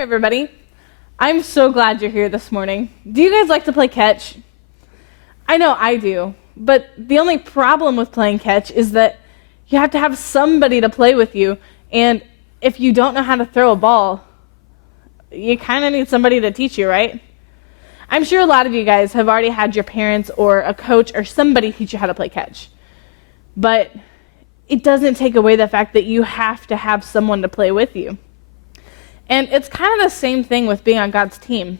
there, everybody. I'm so glad you're here this morning. Do you guys like to play catch? I know I do, but the only problem with playing catch is that you have to have somebody to play with you, and if you don't know how to throw a ball, you kind of need somebody to teach you, right? I'm sure a lot of you guys have already had your parents or a coach or somebody teach you how to play catch, but it doesn't take away the fact that you have to have someone to play with you. And it's kind of the same thing with being on God's team.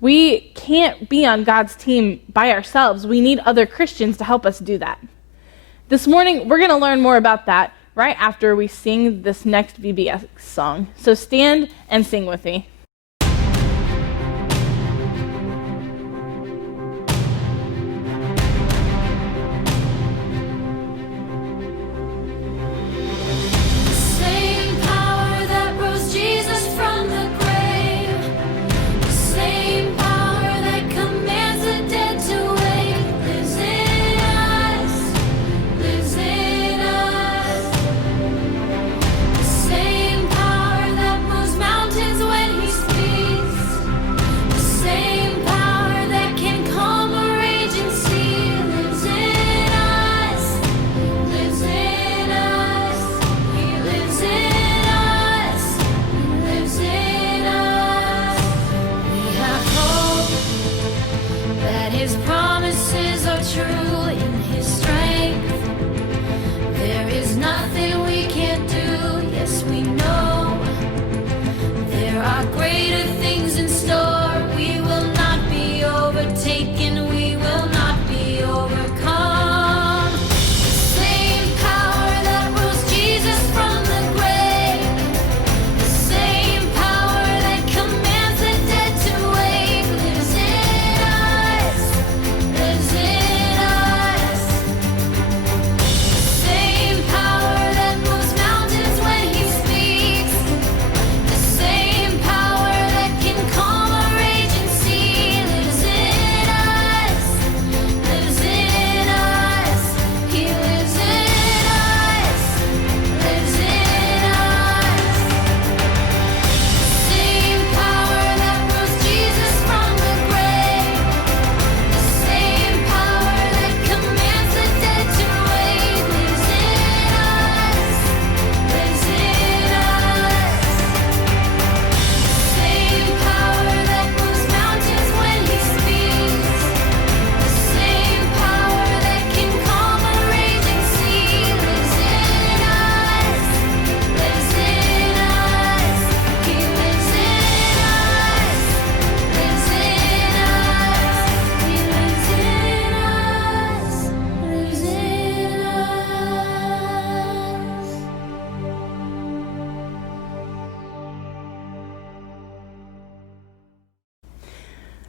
We can't be on God's team by ourselves. We need other Christians to help us do that. This morning, we're going to learn more about that right after we sing this next VBS song. So stand and sing with me.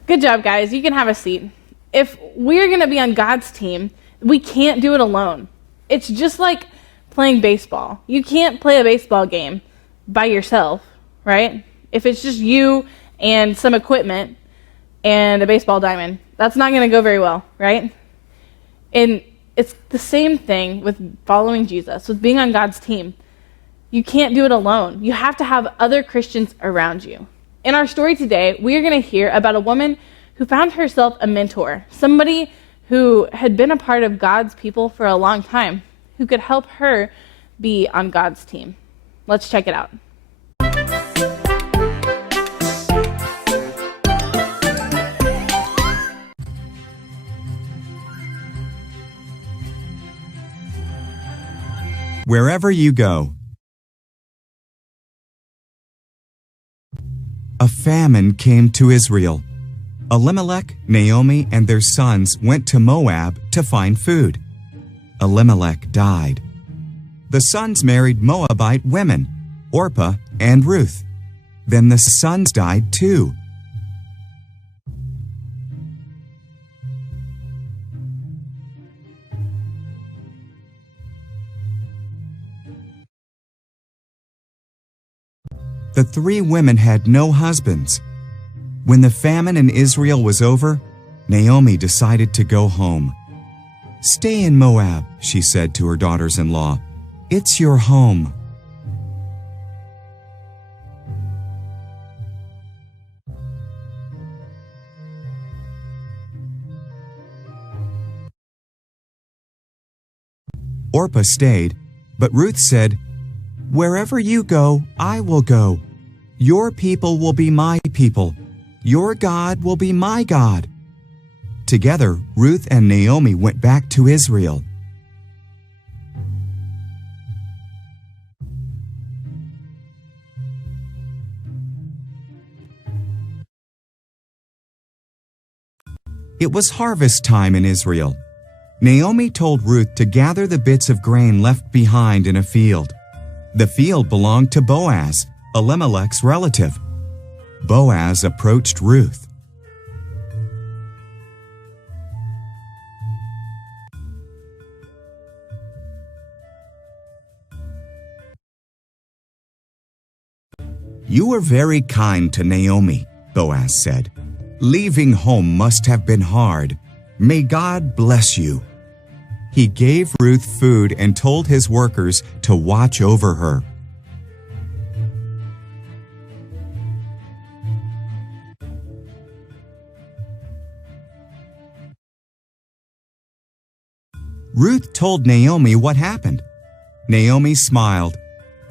Good job, guys. You can have a seat. If we're going to be on God's team, we can't do it alone. It's just like playing baseball. You can't play a baseball game by yourself, right? If it's just you and some equipment and a baseball diamond, that's not going to go very well, right? And it's the same thing with following Jesus, with being on God's team. You can't do it alone. You have to have other Christians around you. In our story today, we are going to hear about a woman who found herself a mentor, somebody who had been a part of God's people for a long time, who could help her be on God's team. Let's check it out. Wherever you go. A famine came to Israel. Elimelech, Naomi, and their sons went to Moab to find food. Elimelech died. The sons married Moabite women, Orpah and Ruth. Then the sons died too. The three women had no husbands. When the famine in Israel was over, Naomi decided to go home. "Stay in Moab," she said to her daughters-in-law. "It's your home." Orpah stayed, but Ruth said, "Wherever you go, I will go. Your people will be my people. Your God will be my God." Together, Ruth and Naomi went back to Israel. It was harvest time in Israel. Naomi told Ruth to gather the bits of grain left behind in a field. The field belonged to Boaz, Elimelech's relative. Boaz approached Ruth. "You were very kind to Naomi," Boaz said. "Leaving home must have been hard. May God bless you." He gave Ruth food and told his workers to watch over her. Ruth told Naomi what happened. Naomi smiled.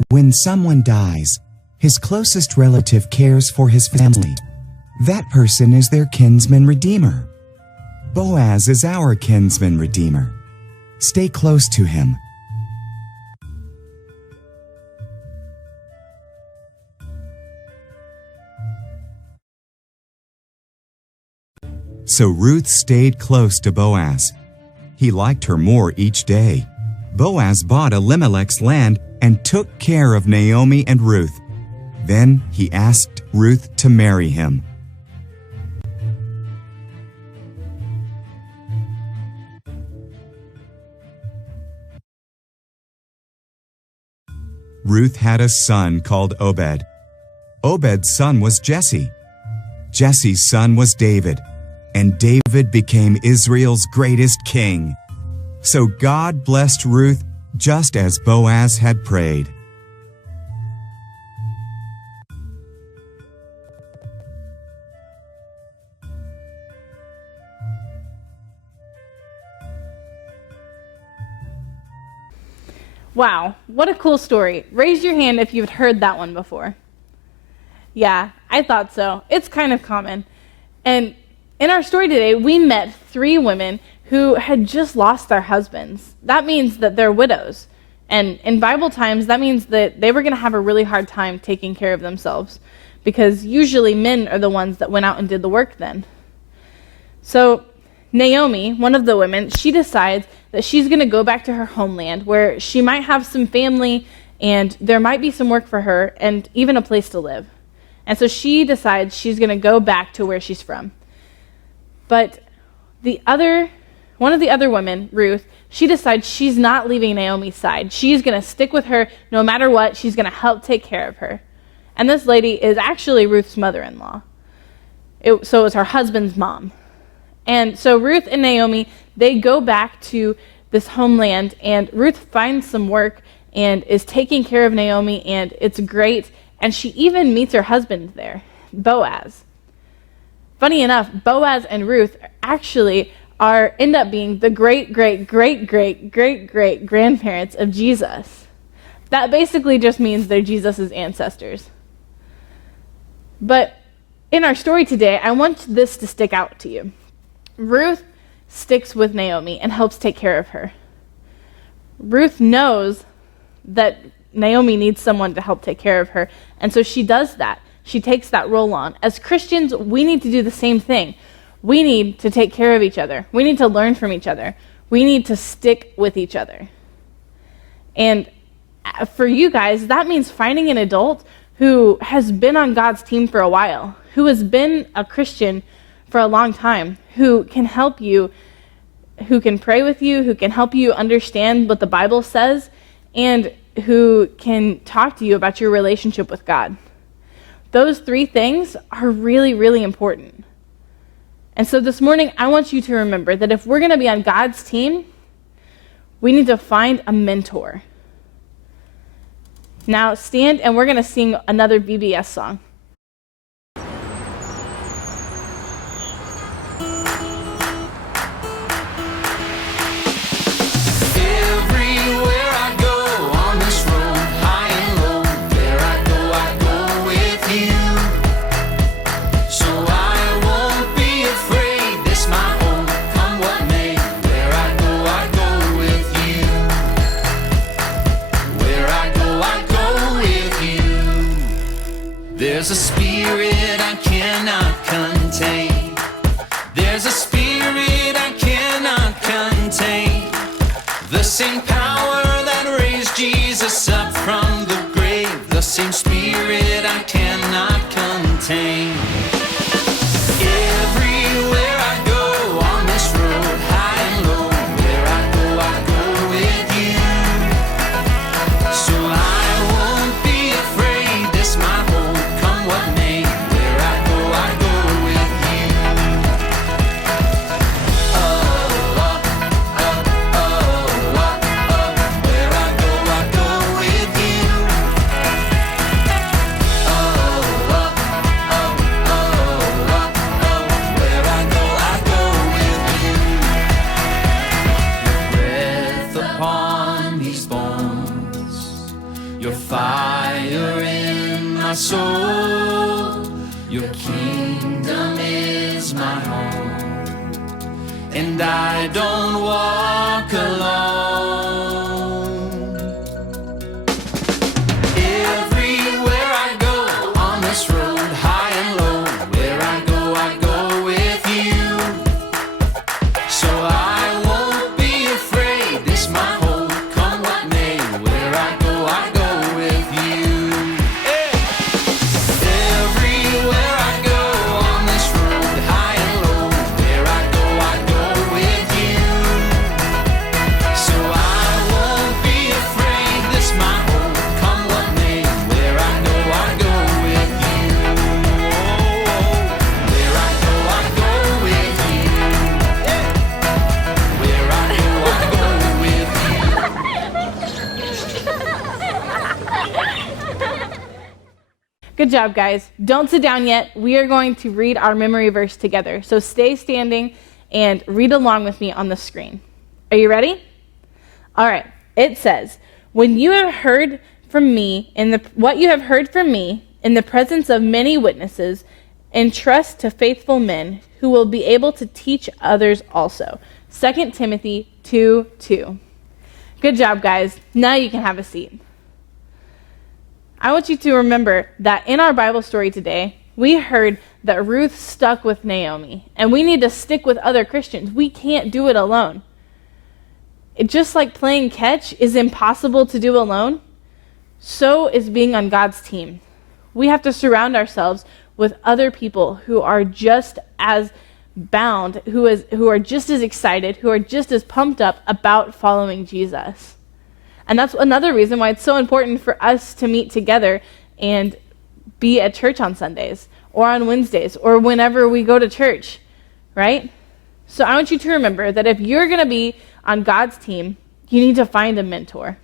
"When someone dies, his closest relative cares for his family. That person is their kinsman redeemer. Boaz is our kinsman redeemer. Stay close to him." So Ruth stayed close to Boaz. He liked her more each day. Boaz bought Elimelech's land and took care of Naomi and Ruth. Then he asked Ruth to marry him. Ruth had a son called Obed. Obed's son was Jesse. Jesse's son was David, and David became Israel's greatest king. So God blessed Ruth just as Boaz had prayed. Wow, what a cool story. Raise your hand if you've heard that one before. Yeah, I thought so. It's kind of common. And in our story today, we met 3 women who had just lost their husbands. That means that they're widows. And in Bible times, that means that they were going to have a really hard time taking care of themselves, because usually men are the ones that went out and did the work then. So Naomi, one of the women, she decides that she's going to go back to her homeland where she might have some family and there might be some work for her and even a place to live. And so she decides she's going to go back to where she's from. But one of the other women, Ruth, she decides she's not leaving Naomi's side. She's going to stick with her no matter what. She's going to help take care of her. And this lady is actually Ruth's mother-in-law. So it was her husband's mom. And so Ruth and Naomi, they go back to this homeland, and Ruth finds some work and is taking care of Naomi, and it's great. And she even meets her husband there, Boaz. Funny enough, Boaz and Ruth actually end up being the great-great-great-great-great-grandparents of Jesus. That basically just means they're Jesus' ancestors. But in our story today, I want this to stick out to you. Ruth sticks with Naomi and helps take care of her. Ruth knows that Naomi needs someone to help take care of her, and so she does that. She takes that role on. As Christians, we need to do the same thing. We need to take care of each other. We need to learn from each other. We need to stick with each other. And for you guys, that means finding an adult who has been on God's team for a while, who has been a Christian for a long time, who can help you, who can pray with you, who can help you understand what the Bible says, and who can talk to you about your relationship with God. Those 3 things are really, really important. And so this morning, I want you to remember that if we're going to be on God's team, we need to find a mentor. Now stand, and we're going to sing another VBS song. Every There's a spirit I cannot contain. There's a spirit I cannot contain. The same power that raised Jesus up from the grave. The same spirit I cannot contain. Everywhere I go on this road, high and low, where I go with you. So I won't be afraid, this my hope, come what may. Where I go with you. Where I go with you. Where I go with you. Your breath upon these bones, your fire in my soul, your kingdom is my home, and I don't walk alone. Everywhere I go on this road, high and low, where I go with you. So I won't be afraid, this my hope, come what may. Where I go with you. Hey. Everywhere I go on this road, high and low, where I go with you. So I won't be afraid, this my hope, come what may. Where I go with you. Where I go with you. Yeah. Where I go with you. Good job, guys. Don't sit down yet. We are going to read our memory verse together. So stay standing and read along with me on the screen. Are you ready? All right. It says, "When you have heard from me what you have heard from me in the presence of many witnesses, entrust to faithful men who will be able to teach others also." 2 Timothy 2:2. Good job, guys. Now you can have a seat. I want you to remember that in our Bible story today, we heard that Ruth stuck with Naomi, and we need to stick with other Christians. We can't do it alone. Just like playing catch is impossible to do alone, so is being on God's team. We have to surround ourselves with other people who are just as bound, who are just as excited, who are just as pumped up about following Jesus. And that's another reason why it's so important for us to meet together and be at church on Sundays or on Wednesdays or whenever we go to church, right? So I want you to remember that if you're going to be on God's team, you need to find a mentor.